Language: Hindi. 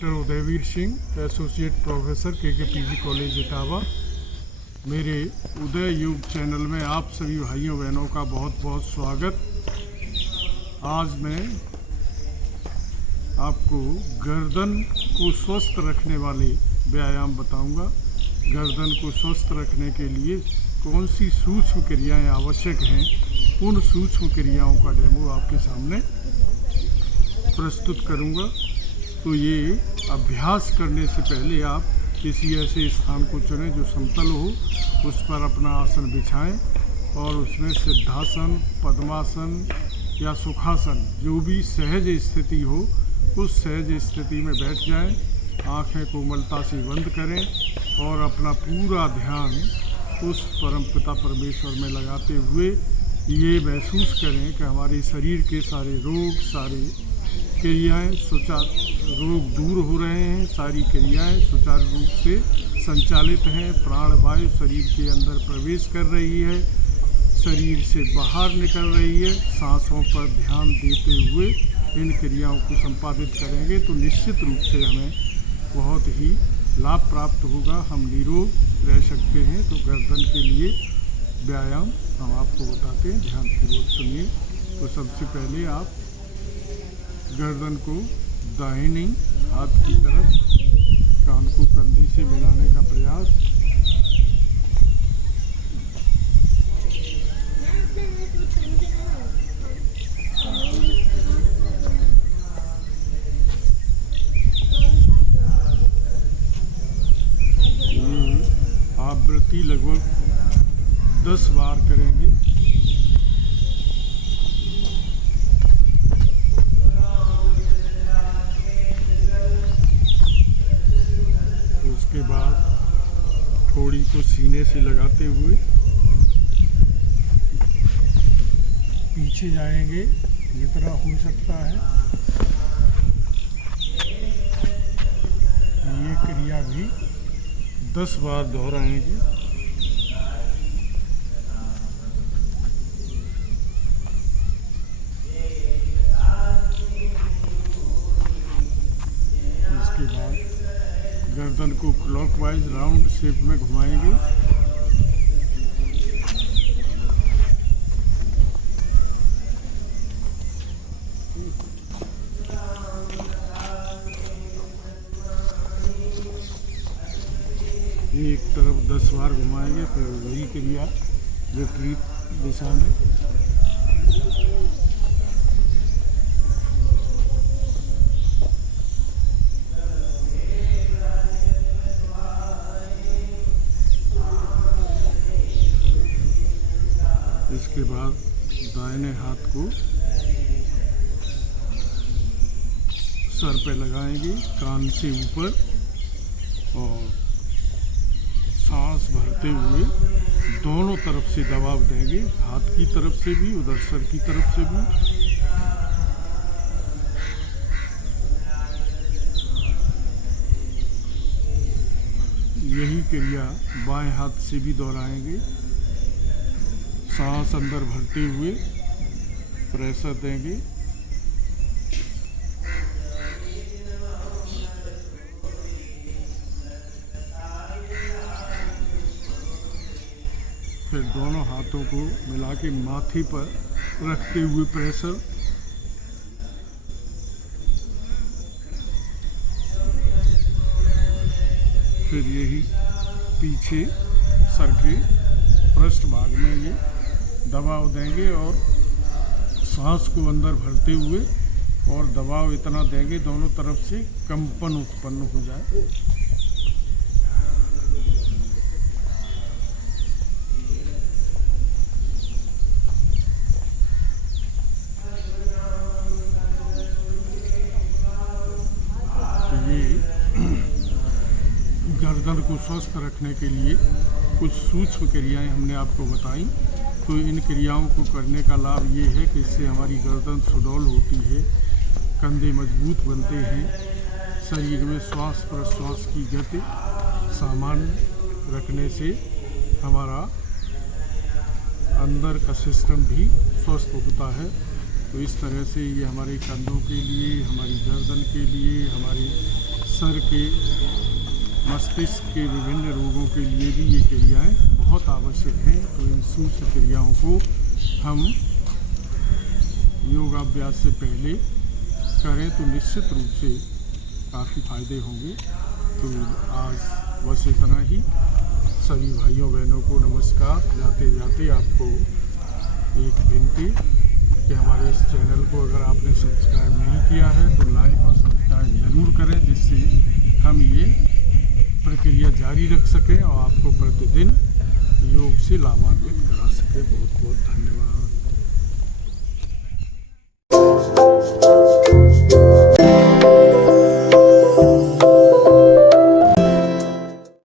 Doctor Udayveer Singh, associate professor KKPG college Etawah. मेरे उदय योग चैनल में आप सभी भाइयों बहनों का बहुत बहुत स्वागत। आज मैं आपको गर्दन को स्वस्थ रखने वाले व्यायाम बताऊंगा। गर्दन को स्वस्थ रखने के लिए कौन सी सूक्ष्म क्रियाएं आवश्यक हैं, उन सूक्ष्म क्रियाओं का डेमो आपके सामने प्रस्तुत करूंगा। तो ये अभ्यास करने से पहले आप किसी ऐसे स्थान को चुनें जो समतल हो, उस पर अपना आसन बिछाएं और उसमें सिद्धासन, पद्मासन या सुखासन, जो भी सहज स्थिति हो, उस सहज स्थिति में बैठ जाएं। आँखें कोमलता से बंद करें और अपना पूरा ध्यान उस परमपिता परमेश्वर में लगाते हुए ये महसूस करें कि हमारे शरीर के सारे रोग, सारे क्रियाएं रोग दूर हो रहे हैं, सारी क्रियाएं सुचारू रूप से संचालित हैं। प्राण वायु शरीर के अंदर प्रवेश कर रही है, शरीर से बाहर निकल रही है। सांसों पर ध्यान देते हुए इन क्रियाओं को संपादित करेंगे तो निश्चित रूप से हमें बहुत ही लाभ प्राप्त होगा, हम निरोग रह सकते हैं। तो गर्दन के लिए व्यायाम हम आपको बताते हैं, ध्यानपूर्वक सुनिए। तो सबसे पहले आप गर्दन को दाहिनी हाथ की तरफ कान को कंधे से मिलाने का प्रयास। ये आवृत्ति लगभग 10 बार करेंगे। उसके बाद थोड़ी को सीने से लगाते हुए पीछे जाएंगे जितना हो सकता है। ये क्रिया भी 10 बार दोहराएंगे। इसके बाद गर्दन को क्लॉकवाइज राउंड शेप में घुमाएंगे। एक तरफ 10 बार घुमाएंगे, फिर वही क्रिया विपरीत दिशा में। इसके बाद दाहिने हाथ को सर पे लगाएंगे, कान से ऊपर, और सांस भरते हुए दोनों तरफ से दबाव देंगे, हाथ की तरफ से भी, उधर सर की तरफ से भी। यही क्रिया बाएं हाथ से भी दोहराएंगे। सांस अंदर भरते हुए प्रेशर देंगे। फिर दोनों हाथों को मिला के माथे पर रखते हुए प्रेशर। फिर यही पीछे सर के पृष्ठ भाग में ये दबाव देंगे और सांस को अंदर भरते हुए और दबाव इतना देंगे दोनों तरफ से कंपन उत्पन्न हो जाए। ये गर्दन को स्वस्थ रखने के लिए कुछ सूक्ष्म क्रियाएं हमने आपको बताई। तो इन क्रियाओं को करने का लाभ ये है कि इससे हमारी गर्दन सुडौल होती है, कंधे मजबूत बनते हैं, शरीर में श्वास प्रश्वास की गति सामान्य रखने से हमारा अंदर का सिस्टम भी स्वस्थ होता है। तो इस तरह से ये हमारे कंधों के लिए, हमारी गर्दन के लिए, हमारे सर के, मस्तिष्क के विभिन्न रोगों के लिए भी ये क्रियाएं बहुत आवश्यक हैं। तो इन सूक्ष्म क्रियाओं को हम योगाभ्यास से पहले करें तो निश्चित रूप से काफ़ी फायदे होंगे। तो आज बस इतना ही। सभी भाइयों बहनों को नमस्कार। जाते जाते आपको एक विनती कि हमारे इस चैनल को अगर आपने सब्सक्राइब नहीं किया है तो लाइक और सब्सक्राइब ज़रूर करें, जिससे हम ये प्रक्रिया जारी रख सकें और आपको प्रतिदिन योग से लाभान्वित करा सकें। बहुत बहुत धन्यवाद।